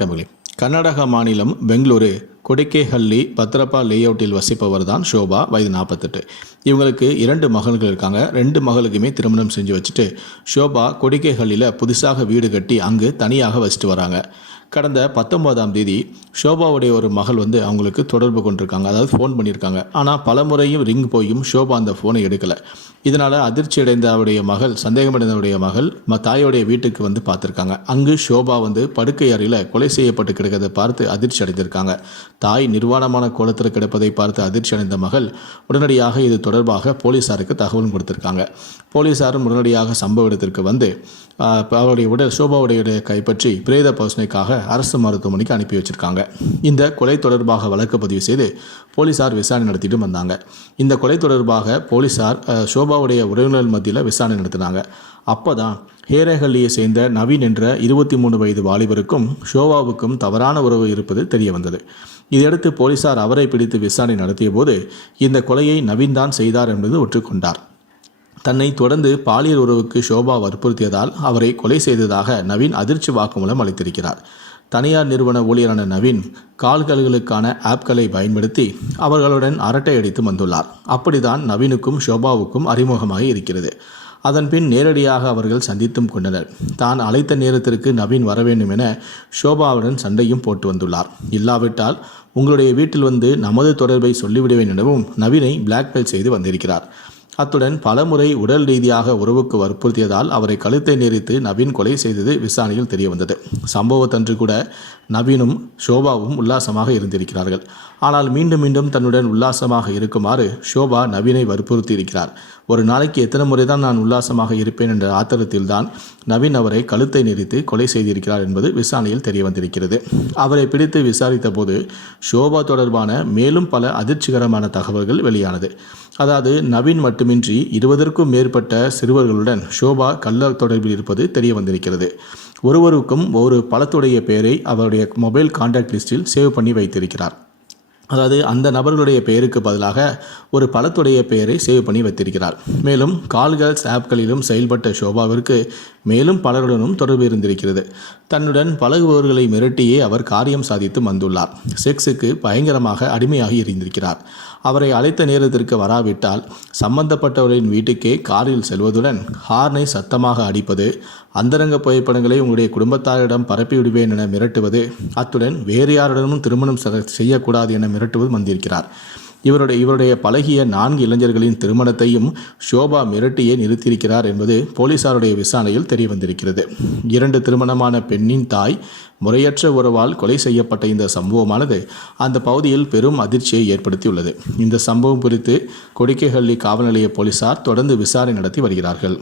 கமலி கர்நாடக மாநிலம் பெங்களூரு கொடிக்கேஹள்ளி பத்ரப்பா லேஅவுட்டில் வசிப்பவர் தான் ஷோபா வயது நாற்பத்தெட்டு இவங்களுக்கு இரண்டு மகள்கள் இருக்காங்க. ரெண்டு மகளுக்குமே திருமணம் செஞ்சு வச்சுட்டு ஷோபா கொடிக்கேஹள்ளியில் புதுசாக வீடு கட்டி அங்கு தனியாக வசிட்டு வராங்க. கடந்த பத்தொன்பதாம் தேதி ஷோபாவுடைய ஒரு மகள் வந்து அவங்களுக்கு தொடர்பு கொண்டிருக்காங்க. அதாவது ஃபோன் பண்ணியிருக்காங்க. ஆனால் பல முறையும் ரிங் போயும் ஷோபா அந்த ஃபோனை எடுக்கலை. இதனால் அதிர்ச்சி அடைந்த அவருடைய மகள் சந்தேகமடைந்தவருடைய மகள் ம தாயோடைய வீட்டுக்கு வந்து பார்த்துருக்காங்க. அங்கு ஷோபா வந்து படுக்கை அறையில் கொலை செய்யப்பட்டு கிடக்கிறதை பார்த்து அதிர்ச்சி அடைந்திருக்காங்க. தாய் நிர்வாணமான கோலத்தில் கிடப்பதை பார்த்து அதிர்ச்சி அடைந்த மகள் உடனடியாக இது தொடர்பாக போலீஸாருக்கு தகவல் கொடுத்திருக்காங்க. போலீஸாரும் உடனடியாக சம்பவ இடத்திற்கு வந்து அவருடைய உடல் ஷோபாவுடைய கைப்பற்றி பிரேத பரிசோதனைக்காக அரசு மருத்துவமனைக்கு அனுப்பி வச்சிருக்காங்க. இந்த கொலை தொடர்பாக வழக்கு பதிவு செய்து போலீஸார் விசாரணை நடத்திட்டு வந்தாங்க. இந்த கொலை தொடர்பாக போலீஸார் ஷோபாவுடைய உறவினர்கள் மத்தியில் விசாரணை நடத்தினாங்க. அப்போ தான் சேர்ந்த நவீன் என்ற இருபத்தி மூணு வயது வாலிபருக்கும் ஷோபாவுக்கும் தவறான உறவு இருப்பது தெரிய வந்தது இதையடுத்து போலீசார் அவரை பிடித்து விசாரணை நடத்திய போது இந்த கொலையை நவீன் தான் செய்தார் என்பது ஒற்றுக்கொண்டார். தன்னை தொடர்ந்து பாலியல் உறவுக்கு ஷோபா வற்புறுத்தியதால் அவரை கொலை செய்ததாக நவீன் அதிர்ச்சி வாக்குமூலம் அளித்திருக்கிறார். தனியார் நிறுவன ஊழியரான நவீன் கால்களுக்கான ஆப்களை பயன்படுத்தி அவர்களுடன் அரட்டை அடித்து வந்துள்ளார். அப்படிதான் நவீனுக்கும் ஷோபாவுக்கும் அறிமுகமாகி இருக்கிறது. அதன்பின் நேரடியாக அவர்கள் சந்தித்தும் கொண்டனர். தான் அழைத்த நேரத்திற்கு நவீன் வர வேண்டும் என ஷோபாவுடன் சண்டையும் போட்டு வந்துள்ளார். இல்லாவிட்டால் உங்களுடைய வீட்டில் வந்து நமது தொடர்பை சொல்லிவிடுவேன் எனவும் நவீனை பிளாக்மெயில் செய்து வந்திருக்கிறார். அத்துடன் பலமுறை உடல் ரீதியாக உறவுக்கு வற்புறுத்தியதால் அவரை கழுத்தை நெரித்து நவீன் கொலை செய்தது விசாரணையில் தெரிய வந்தது சம்பவத்தன்று கூட நவீனும் ஷோபாவும் உல்லாசமாக இருந்திருக்கிறார்கள். ஆனால் மீண்டும் மீண்டும் தன்னுடன் உல்லாசமாக இருக்குமாறு ஷோபா நவீனை வற்புறுத்தி இருக்கிறார் ஒரு நாளைக்கு எத்தனை முறை தான் நான் உல்லாசமாக இருப்பேன் என்ற ஆத்திரத்தில் தான் நவீன் அவரை கழுத்தை நெரித்து கொலை செய்திருக்கிறார் என்பது விசாரணையில் தெரிய வந்திருக்கிறது அவரை பிடித்து விசாரித்த போது ஷோபா தொடர்பான மேலும் பல அதிர்ச்சிகரமான தகவல்கள் வெளியானது. அதாவது நவீன் மட்டுமின்றி இருபதற்கும் மேற்பட்ட சிறுவர்களுடன் ஷோபா கள்ள தொடர்பில் இருப்பது தெரிய வந்திருக்கிறது. ஒருவருக்கும் ஒரு பழத்துடைய பெயரை அவருடைய மொபைல் கான்டாக்ட் லிஸ்டில் சேவ் பண்ணி வைத்திருக்கிறார். அதாவது அந்த நபர்களுடைய பெயருக்கு பதிலாக ஒரு பழத்துடைய பெயரை சேவ் பண்ணி வைத்திருக்கிறார். மேலும் கால்கள்ஸ் ஆப்களிலும் செயல்பட்ட ஷோபாவிற்கு மேலும் பலருடனும் தொடர்பு இருந்திருக்கிறது. தன்னுடன் பழகுபவர்களை மிரட்டியே அவர் காரியம் சாதித்து வந்துள்ளார். செக்ஸுக்கு பயங்கரமாக அடிமையாகி இருந்திருக்கிறார் அவரை அழைத்த நேரத்திற்கு வராவிட்டால் சம்பந்தப்பட்டவரின் வீட்டுக்கே காரில் செல்வதுடன் ஹார்னை சத்தமாக அடிப்பது அந்தரங்க புகைப்படங்களை உங்களுடைய குடும்பத்தாரிடம் பரப்பிவிடுவேன் என மிரட்டுவது அத்துடன் வேறு யாருடனும் திருமணம் செய்யக்கூடாது என மிரட்டுவது வந்திருக்கிறார். இவருடைய இவருடைய பழகிய நான்கு இளைஞர்களின் திருமணத்தையும் ஷோபா மிரட்டியே நிறுத்தியிருக்கிறார் என்பது போலீசாருடைய விசாரணையில் தெரியவந்திருக்கிறது. இரண்டு திருமணமான பெண்ணின் தாய் முறையற்ற உறவால் கொலை செய்யப்பட்ட இந்த சம்பவமானது அந்த பகுதியில் பெரும் அதிர்ச்சியை ஏற்படுத்தியுள்ளது. இந்த சம்பவம் குறித்து கொடிக்கைஹள்ளி காவல் நிலைய போலீசார் தொடர்ந்து விசாரணை நடத்தி வருகிறார்கள்.